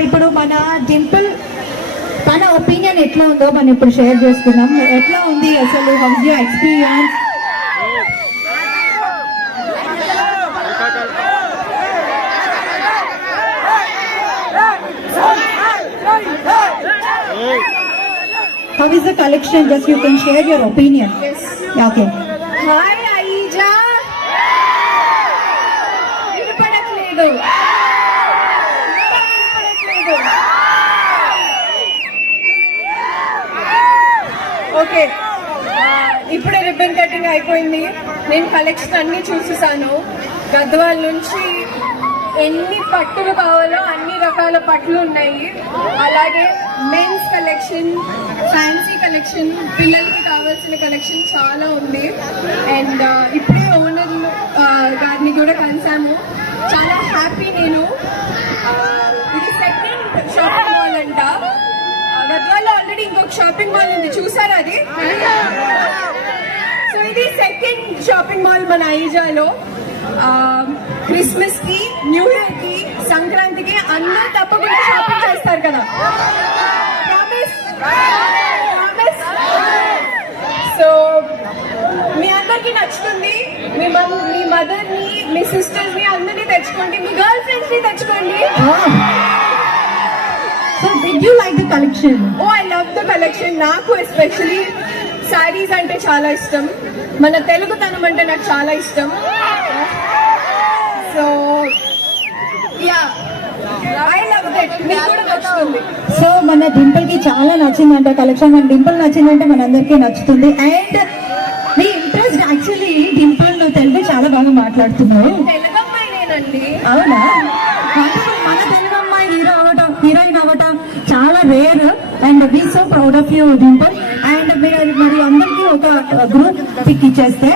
మరి ఇప్పుడు మన డింపుల్ తన ఒపీనియన్ ఎట్లా ఉందో మనం ఇప్పుడు షేర్ చేసుకున్నాం. ఎట్లా ఉంది అసలు, house your experience? How is the collection? Just you can share your opinion. Yes. Yeah, okay. Hi Aija. వినపడట్లేదు. ఓకే, ఇప్పుడే రిబ్బన్ కటింగ్ అయిపోయింది. నేను కలెక్షన్ అన్ని చూసేసాను. గద్వాల నుంచి ఎన్ని పట్టులు కావాలో అన్ని రకాల పట్లు ఉన్నాయి. అలాగే మెన్స్ కలెక్షన్, ఫ్యాన్సీ కలెక్షన్, పిల్లలకి కావాల్సిన కలెక్షన్ చాలా ఉంది. అండ్ ఇప్పుడే ఓనర్ గారిని కూడా కలిసాము. చాలా హ్యాపీ నేను. ఇది సెకండ్ షాపింగ్ మాల్ అంట. గద్వాల్లో ఆల్రెడీ ఇంకొక షాపింగ్ మాల్ ఉంది, చూసారా అది? సో ఇది సెకండ్ షాపింగ్ మాల్ మన ఐజాలో. క్రిస్మస్ కి, న్యూ ఇయర్ కి, సంక్రాంతికి అందరూ తప్పకుండా షాపింగ్ చేస్తారు కదా. సో మీ అందరికి నచ్చుతుంది. మీ మదర్ ని, మీ సిస్టర్స్ ని అందరినీ తెచ్చుకోండి, మీ గర్ల్ ఫ్రెండ్స్ ని తెచ్చుకోండి. So did you like the collection? Oh, I love the collection. నాకు ఎస్పెషలీ శారీస్ అంటే చాలా ఇష్టం. మన తెలుగుతనం అంటే నాకు చాలా ఇష్టం. So yeah, I love that. మీకు కూడా నచ్చుతుంది. సో మన డింపుల్ కి చాలా నచ్చిందంట కలెక్షన్. మన డింపుల్ నచ్చిందంటే మన అందరికీ నచ్చుతుంది. And me interest actually Dimple Telugu చాలా బాగా మాట్లాడుతున్నావు. తెలుగు అమ్మాయినేనండి. అవునా? మన తెలుగు అమ్మాయి హీరోయిన్ అవ్వటం చాలా rare. And we so proud of you Dimple. And మరి అందరికీ ఒక గ్రూప్ పిక్ ఇచ్చేస్తే